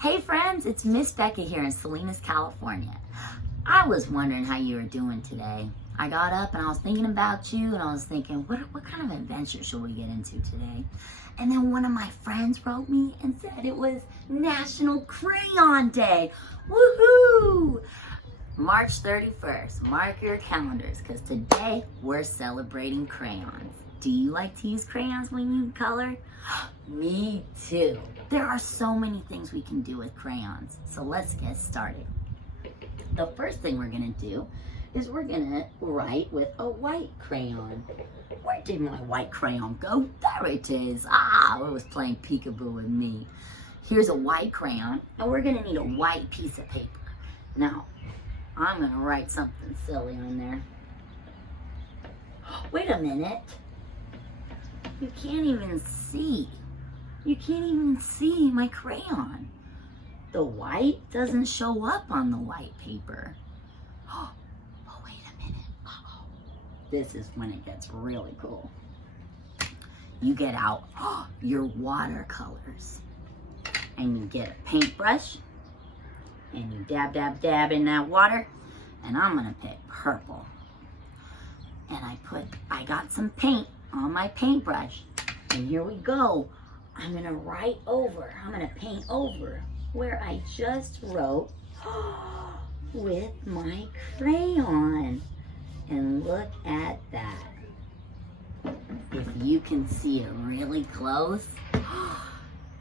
Hey friends, it's Ms Becca here in Salinas, California. I was wondering how you were doing today. I got up and I was thinking about you and I was thinking, what kind of adventure should we get into today? And then one of my friends wrote me and said it was National Crayon Day. Woohoo! March 31st, mark your calendars because today we're celebrating crayons. Do you like to use crayons when you color? Me too. There are so many things we can do with crayons. So let's get started. The first thing we're gonna do is we're gonna write with a white crayon. Where did my white crayon go? There it is. It was playing peekaboo with me. Here's a white crayon, and we're gonna need a white piece of paper. Now, I'm gonna write something silly on there. Wait a minute. You can't even see. You can't even see my crayon. The white doesn't show up on the white paper. Oh, wait a minute. This is when it gets really cool. You get out your watercolors and you get a paintbrush and you dab, dab, dab in that water. And I'm gonna pick purple. And I got some paint on my paintbrush. And here we go. I'm gonna paint over where I just wrote with my crayon. And look at that. If you can see it really close,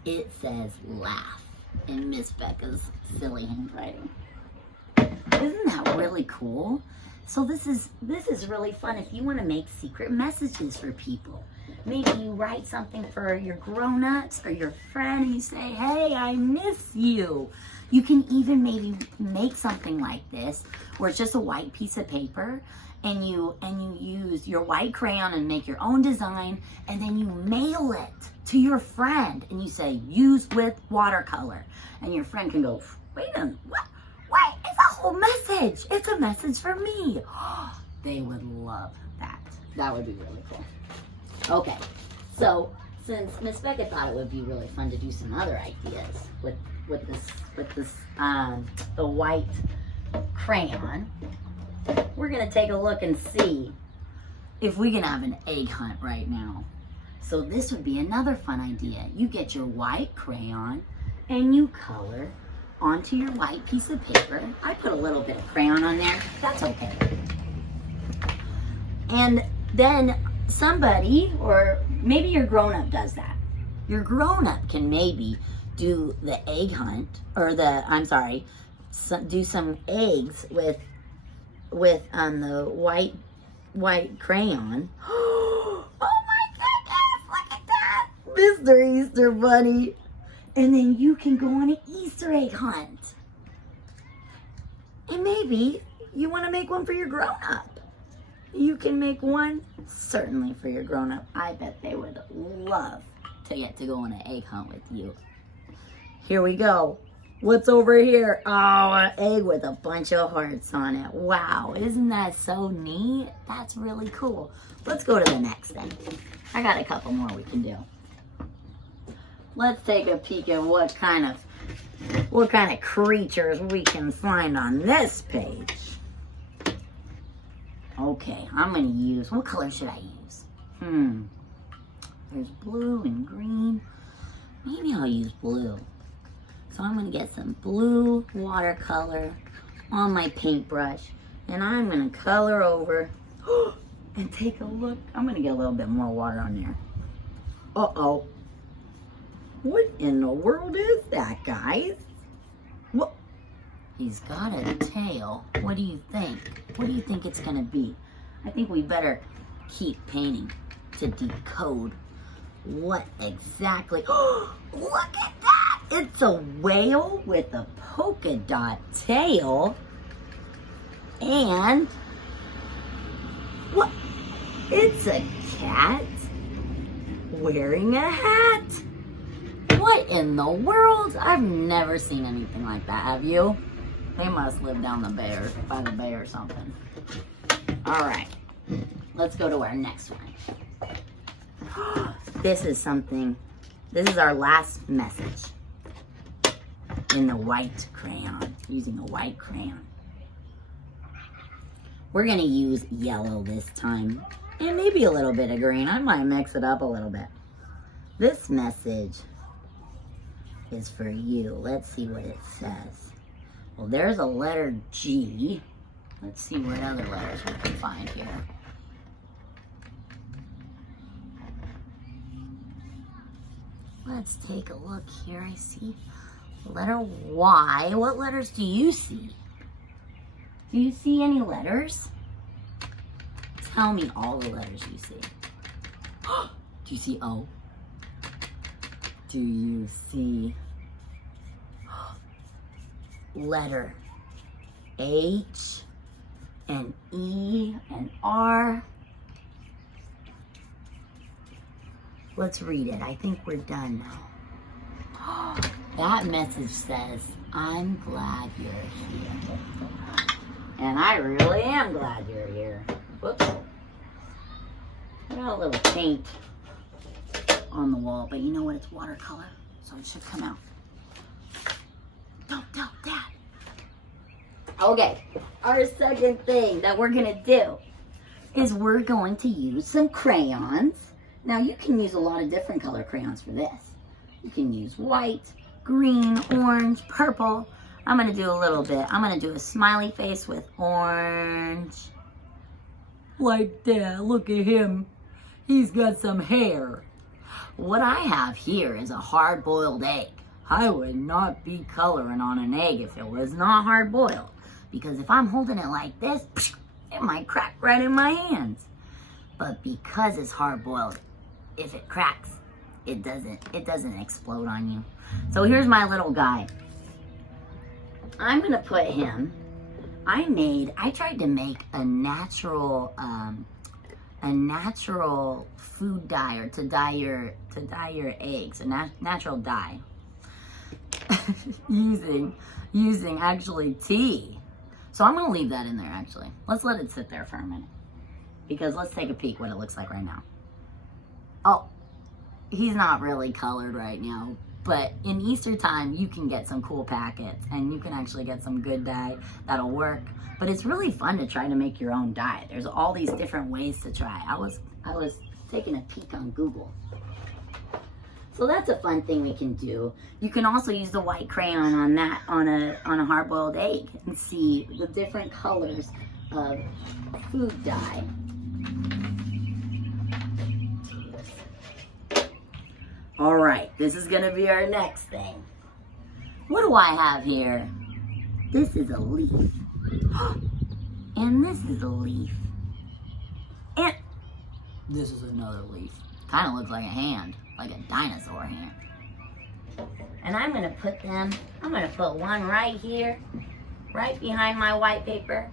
it says laugh in Ms Becca's silly handwriting. Isn't that really cool? So this is really fun if you want to make secret messages for people. Maybe you write something for your grown-ups or your friend and you say, hey, I miss you. You can even maybe make something like this where it's just a white piece of paper and you use your white crayon and make your own design and then you mail it to your friend and you say, use with watercolor. And your friend can go, wait a minute, what? Wait, it's a whole message. It's a message for me. They would love that. That would be really cool. Okay, so since Ms Becca thought it would be really fun to do some other ideas with the white crayon, we're gonna take a look and see if we can have an egg hunt right now. So this would be another fun idea. You get your white crayon and you color onto your white piece of paper. I put a little bit of crayon on there. That's okay. And then somebody, or maybe your grown-up does that. Your grown-up can maybe do the egg hunt, or do some eggs with the white crayon. Oh my goodness, look at that. Mr. Easter Bunny. And then you can go on an Easter egg hunt. And maybe you want to make one for your grown-up. You can make one certainly for your grown-up. I bet they would love to get to go on an egg hunt with you. Here we go. What's over here? Oh, an egg with a bunch of hearts on it. Wow, isn't that so neat? That's really cool. Let's go to the next thing. I got a couple more we can do. Let's take a peek at what kind of creatures we can find on this page. Okay, I'm gonna use, what color should I use? There's blue and green. Maybe I'll use blue. So I'm gonna get some blue watercolor on my paintbrush and I'm gonna color over and take a look. I'm gonna get a little bit more water on there. Uh-oh. What in the world is that, guys? What? He's got a tail. What do you think? What do you think it's gonna be? I think we better keep painting to decode what exactly. Look at that! It's a whale with a polka dot tail. And what? It's a cat wearing a hat. What in the world? I've never seen anything like that, have you? They must live down by the bay or something. All right, let's go to our next one. This is our last message. in the white crayon, using a white crayon. We're gonna use yellow this time, and maybe a little bit of green. I might mix it up a little bit. This message is for you. Let's see what it says. Well, there's a letter G. Let's see what other letters we can find here. Let's take a look here. I see letter Y. What letters do you see? Do you see any letters? Tell me all the letters you see. Do you see O? Do you see letter H and E and R? Let's read it. I think we're done now. That message says, I'm glad you're here. And I really am glad you're here. Whoops. I got a little paint on the wall, but you know what? It's watercolor, so it should come out. Don't tell Dad. Okay, our second thing that we're gonna do is we're going to use some crayons. Now you can use a lot of different color crayons for this. You can use white, green, orange, purple. I'm gonna do a little bit. I'm gonna do a smiley face with orange. Like that, look at him. He's got some hair. What I have here is a hard-boiled egg. I would not be coloring on an egg if it was not hard-boiled. Because if I'm holding it like this, it might crack right in my hands. But because it's hard-boiled, if it cracks, it doesn't explode on you. So here's my little guy. I'm gonna put him, I tried to make a natural food dye, or to dye your eggs, a natural dye. using actually tea. So I'm gonna leave that in there actually. Let's let it sit there for a minute. Because let's take a peek what it looks like right now. Oh, he's not really colored right now. But in Easter time, you can get some cool packets and you can actually get some good dye that'll work. But it's really fun to try to make your own dye. There's all these different ways to try. I was taking a peek on Google. So that's a fun thing we can do. You can also use the white crayon on that, on a hard-boiled egg, and see the different colors of food dye. All right, this is gonna be our next thing. What do I have here? This is a leaf. And this is a leaf. And this is another leaf. Kind of looks like a hand, like a dinosaur hand. And I'm gonna put one right here, right behind my white paper.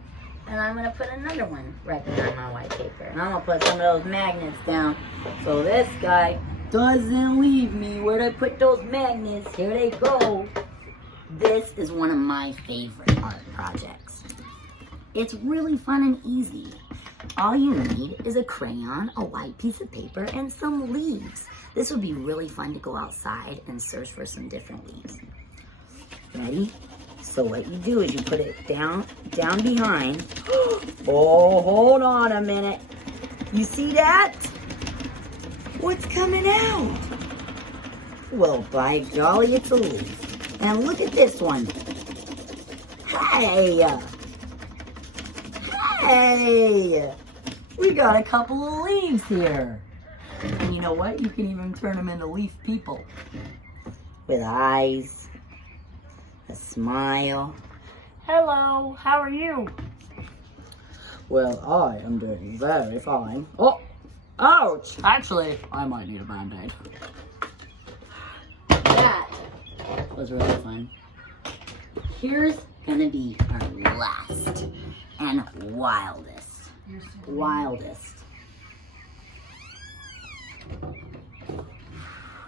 And I'm gonna put another one right behind my white paper. And I'm gonna put some of those magnets down so this guy doesn't leave me. Where'd I put those magnets? Here they go. This is one of my favorite art projects. It's really fun and easy. All you need is a crayon, a white piece of paper, and some leaves. This would be really fun to go outside and search for some different leaves. Ready? So what you do is you put it down behind. Oh, hold on a minute. You see that? What's coming out? Well, by golly, it's a leaf. And look at this one. Hey! Hey! We got a couple of leaves here. And you know what? You can even turn them into leaf people. With eyes, a smile. Hello, how are you? Well, I am doing very fine. Oh! Ouch! Actually, I might need a Band-Aid. That was really fun. Here's gonna be our last and wildest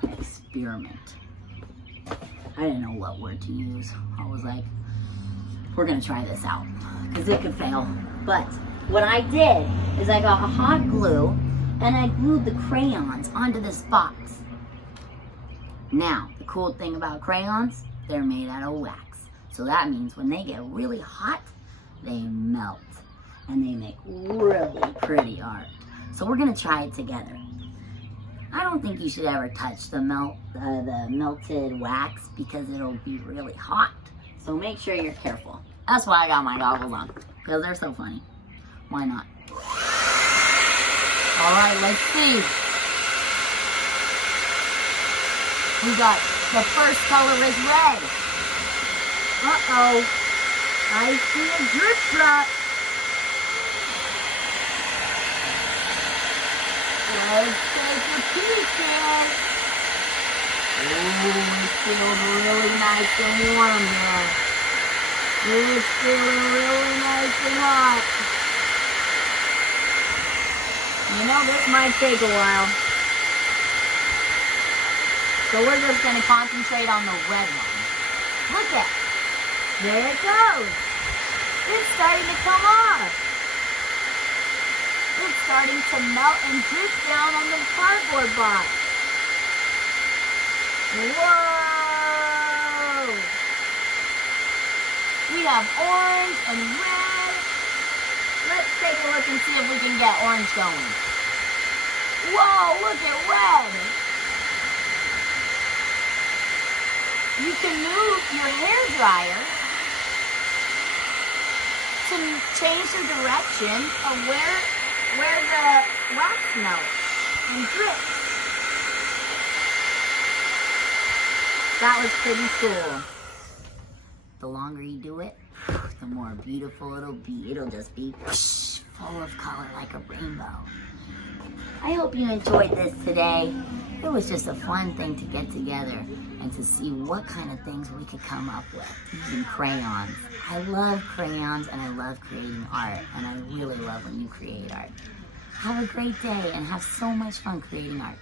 experiment. I didn't know what word to use. I was like, we're gonna try this out because it could fail. But what I did is I got hot glue and I glued the crayons onto this box. Now, the cool thing about crayons, they're made out of wax. So that means when they get really hot, they melt. And they make really pretty art. So we're gonna try it together. I don't think you should ever touch the melted wax because it'll be really hot. So make sure you're careful. That's why I got my goggles on, because they're so funny. Why not? All right, let's see. We got the first color is red. Uh-oh. I see a drip drop. Let's take a peek here. Ooh, it feels really nice and warm there. It's feeling really nice and hot. You know, this might take a while. So we're just going to concentrate on the red one. Look at it. There it goes. It's starting to come off. It's starting to melt and drip down on the cardboard box. Whoa! We have orange and red. Let's take a look and see if we can get orange going. Whoa, look at red. You can move your hair dryer to change the direction of where the wax melts and drips. That was pretty cool. The longer you do it, the more beautiful it'll be. It'll just be whoosh, full of color like a rainbow. I hope you enjoyed this today. It was just a fun thing to get together and to see what kind of things we could come up with using crayons. I love crayons and I love creating art, and I really love when you create art. Have a great day and have so much fun creating art.